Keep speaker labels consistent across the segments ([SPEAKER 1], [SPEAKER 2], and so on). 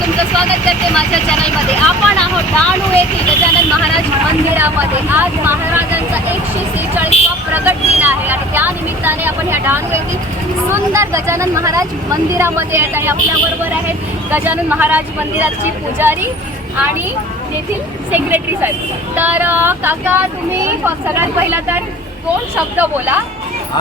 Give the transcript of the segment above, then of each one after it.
[SPEAKER 1] तुमचं स्वागत करते माझ्या चॅनलमध्ये आपण आहोत डहाणू येथील गजानन महाराज मंदिरामध्ये. आज महाराजांचा एकशे सेहेचाळीसवा प्रगट दिन आहे आणि त्या निमित्ताने आपण ह्या डहाणू येथील सुंदर गजानन महाराज मंदिरामध्ये येत आहे. आपल्याबरोबर आहेत गजानन महाराज मंदिराची पुजारी आणि येथील सेक्रेटरी साहेब. तर काका तुम्ही सगळ्यात पहिला तर दोन शब्द बोला.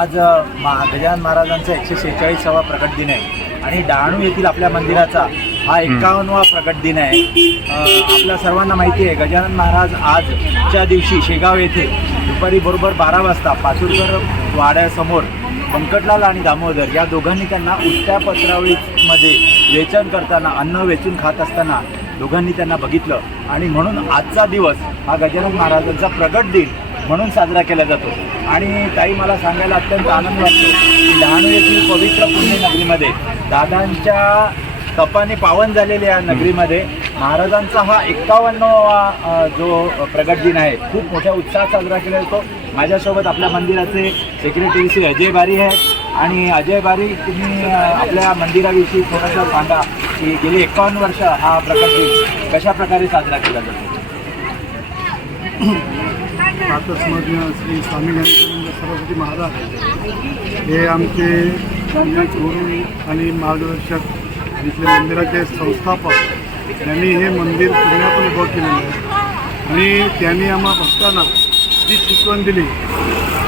[SPEAKER 2] आज मा गजानन महाराजांचा एकशे सेहेचाळीसावा प्रकट दिन आहे. आणि डहाणू येथील आपल्या मंदिराचा हा एक्कावन्नवा प्रकट दिन आहे. आपल्या सर्वांना माहिती आहे गजानन महाराज आजच्या दिवशी शेगाव येथे दुपारी बरोबर बारा वाजता पाचूरकर वाड्यासमोर व्यंकटलाल आणि दामोदर या दोघांनी त्यांना उष्ट्या पत्रावळीमध्ये वेचन करताना अन्न वेचून खात असताना दोघांनी त्यांना बघितलं. आणि म्हणून आजचा दिवस हा गजानन महाराजांचा प्रगट दिन म्हणून साजरा केला जातो. आणि ताई मला सांगायला अत्यंत आनंद वाटतो की डहाणू येथील पवित्र पुण्यनगरीमध्ये दादांच्या तपाने पावन झालेल्या या नगरीमध्ये. महाराजांचा हा एक्कावन्नवा जो प्रगट दिन आहे खूप मोठ्या उत्साहात साजरा केला जातो. माझ्यासोबत आपल्या मंदिराचे सेक्रेटरी श्री अजय बारी आहेत. आणि अजय बारी तुम्ही आपल्या मंदिराविषयी थोडंसं सांगा की गेली एक्कावन्न वर्ष हा प्रकट दिन कशा प्रकारे साजरा केला जातो?
[SPEAKER 3] प्रातस्मरणीय श्री स्वामी ज्ञानेश्वरानंद सरस्वती महाराज हे आमचे गुरु आणि मार्गदर्शक इथले मंदिराचे संस्थापक त्यांनी हे मंदिर पुण्यातून उभं केलेलं आहे. आणि त्यांनी आम्हा भक्तांना जी शिकवण दिली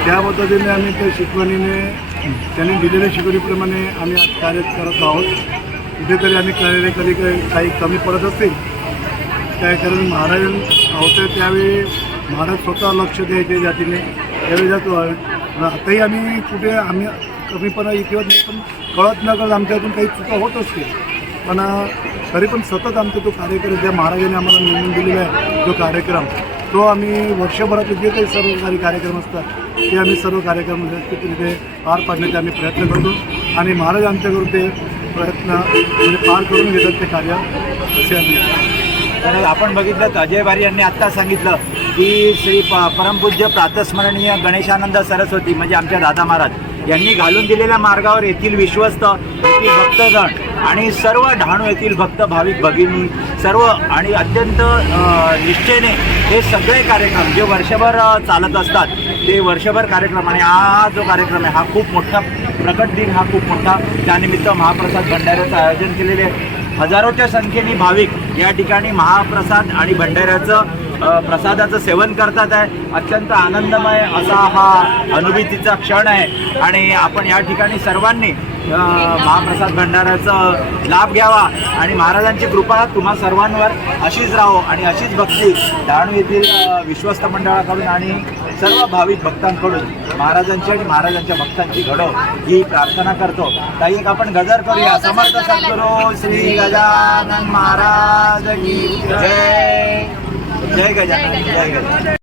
[SPEAKER 3] त्या पद्धतीने आम्ही त्या शिकवणीने त्यांनी दिलेल्या शिकवणीप्रमाणे आम्ही आज कार्य करत आहोत. कुठेतरी आम्ही कार्य कधी काही काही कमी पडत असतील. काय कारण महाराज होते त्यावेळी महाराज स्वतः लक्ष द्यायचे जातीने त्यावेळी जातो. आणि आताही आम्ही कुठे आम्ही कमीपणा किंवा पण कळत न कळत आमच्यातून काही चुका होत असतील पण तरी पण सतत आमचा तो कार्यक्रम ज्या महाराजांनी आम्हाला नेमून दिलेला आहे जो कार्यक्रम तो आम्ही वर्षभरातले जे काही सर्व काही कार्यक्रम असतात ते आम्ही सर्व कार्यक्रम व्यवस्थितरित्या पार पाडण्याचे आम्ही प्रयत्न करतो. आणि महाराज आमच्याकडून ते प्रयत्न म्हणजे पार करून घेतात ते कार्य असे आम्ही
[SPEAKER 2] तर आपण बघितलं अजय बारी यांनी आत्ता सांगितलं की श्री प परमपूज्य प्रातस्मरणीय गणेशानंद सरस्वती म्हणजे आमच्या दादा महाराज. यांनी घालून दिलेल्या मार्गावर येथील विश्वस्त येथील भक्तगण आणि सर्व डहाणू येथील भक्त भाविक भगिनी सर्व आणि अत्यंत अ, निष्ठेने हे सगळे कार्यक्रम जे वर्षभर चालत असतात ते वर्षभर कार्यक्रम आणि हा जो कार्यक्रम आहे हा खूप मोठा प्रकट दिन हा खूप मोठा. त्यानिमित्त महाप्रसाद भंडाऱ्याचं आयोजन केलेले आहे. हजारोच्या संख्येने भाविक या ठिकाणी महाप्रसाद आणि भंडाऱ्याचं प्रसादाचं सेवन करतात आहे. अत्यंत आनंदमय असा हा अनुभूतीचा क्षण आहे. आणि आपण या ठिकाणी सर्वांनी महाप्रसाद भंडाराचा लाभ घ्यावा. आणि महाराजांची कृपा तुम्हा सर्वांवर अशीच राहो आणि अशीच भक्ती डहाणू येथील विश्वस्त मंडळाकडून आणि सर्व भाविक भक्तांकडून महाराजांची आणि महाराजांच्या भक्तांची घडो. ही प्रार्थना करतो. ताई एक आपण गजर करूया. समर्थ
[SPEAKER 1] करायला
[SPEAKER 2] सद्गुरू श्री गजानन महाराज की जय. जय गजानन जय गजानन.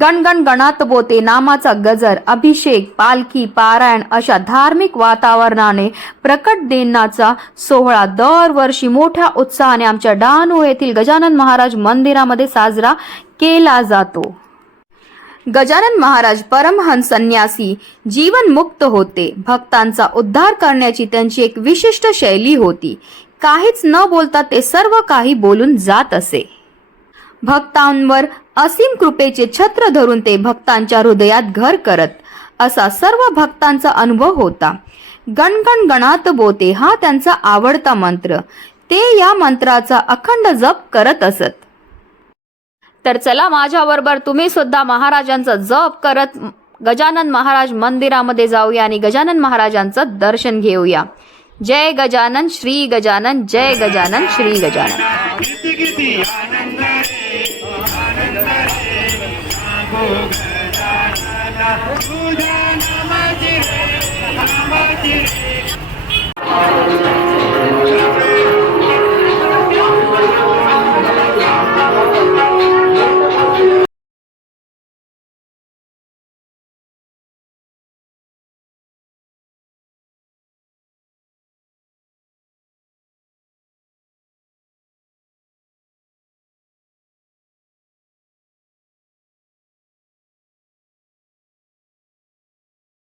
[SPEAKER 4] गणगण गणात बोते नामाचा गजर अभिषेक पालखी पारायण अशा धार्मिक वातावरणाने प्रकट दिनाचा सोहळा दरवर्षी मोठ्या उत्साहाने आमच्या डहाणू येथील गजानन महाराज मंदिरामध्ये साजरा केला जातो. गजानन महाराज परमहंस संन्यासी जीवनमुक्त होते. भक्तांचा उद्धार करण्याची त्यांची एक विशिष्ट शैली होती. काहीच न बोलता ते सर्व काही बोलून जात असे. भक्तांवर असीम कृपेचे छत्र धरून ते भक्तांच्या हृदयात घर करत असा सर्व भक्तांचा अनुभव होता. गणगण गणात बोते हा त्यांचा आवडता मंत्र. ते या मंत्राचा अखंड जप करत असत. तर चला माझ्याबरोबर तुम्ही सुद्धा महाराजांचा जप करत गजानन महाराज मंदिरामध्ये जाऊया आणि गजानन महाराजांचं दर्शन घेऊया. जय गजानन श्री गजानन जय गजानन श्री गजानन.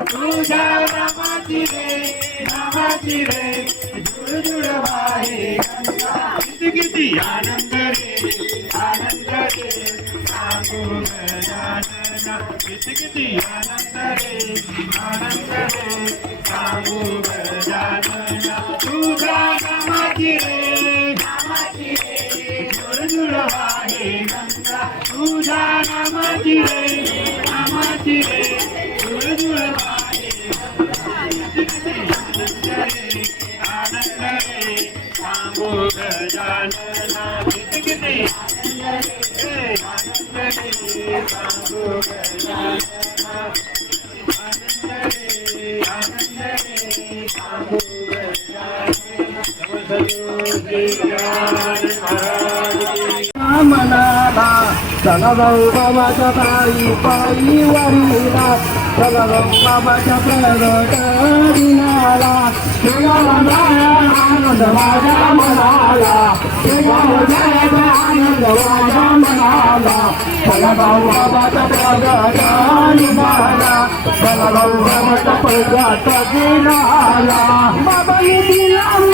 [SPEAKER 3] तुझ्या नामाची रे नामाची रे
[SPEAKER 5] झुळ वाहे किती किती? आनंद रे आनंद रे सांगू किती किती? आनंद रे आनंद रे सांगू तुझ्या नामाची रे नामाची रे वाहे तुझ्या नामाची रे नामाची रे
[SPEAKER 6] சகதௌபவசதாயி பாயி வரிலா சகதௌபவசபிரதகாரிநாளா ஆனந்தவாஜ மலாலா ஆனந்தவாஜ மலாலா சகதௌபவசபிரதகாரிநாளா சகதௌபவசபிரதகினாலா மபயி திலாம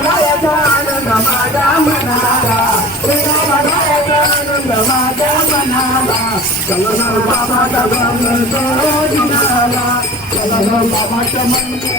[SPEAKER 6] गायाचा आनंद माझा मनाला गायाचा आनंद माझा मनाला कलर बाबाचा गंगला कलर बाबाच्या मंदिर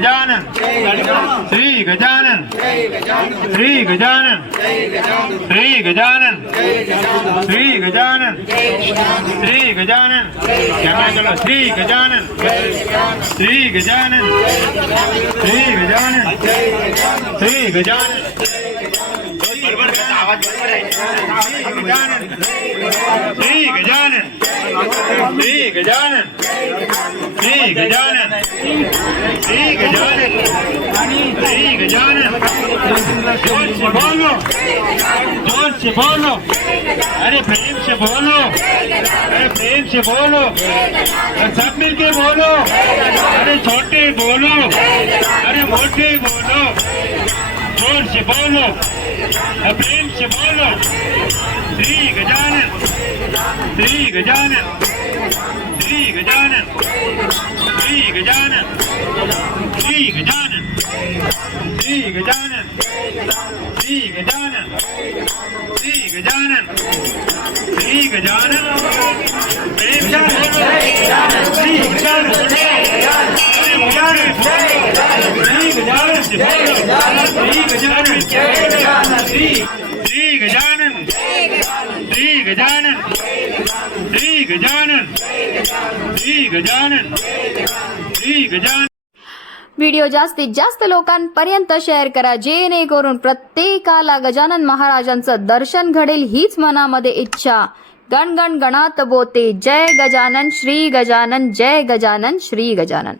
[SPEAKER 5] गजानन श्री गजानन श्री गजानन श्री गजानन श्री गजानन श्री गजानन क्या चलो श्री गजानन श्री गजानन श्री गजानन श्री गजानन श्री गजानन श्री गजानन श्री गजानन श्री गजानन श्री गजानन जोर से बोलो जोर से बोलो अरे प्रेम से बोलो अरे प्रेम से बोलो और सब मिलके बोलो अरे छोटे बोलो अरे मोटे बोलो जोर से बोलो और प्रेम से बोलो श्री गजानन श्री गजानन श्री गजानन श्री गजानन श्री गजानन श्री गजानन श्री गजानन श्री गजानन श्री गजानन प्रेम श्री गजानन श्री गजानन श्री गजानन श्री गजानन श्री श्री गजानन श्री गजानन श्री गजानन
[SPEAKER 4] व्हिडिओ जास्तीत जास्त लोकांपर्यंत शेअर करा जेणेकरून प्रत्येकाला गजानन महाराजांचं दर्शन घडेल हीच मनामध्ये इच्छा. गण गणात बोते जय गजानन श्री गजानन जय गजानन श्री गजानन.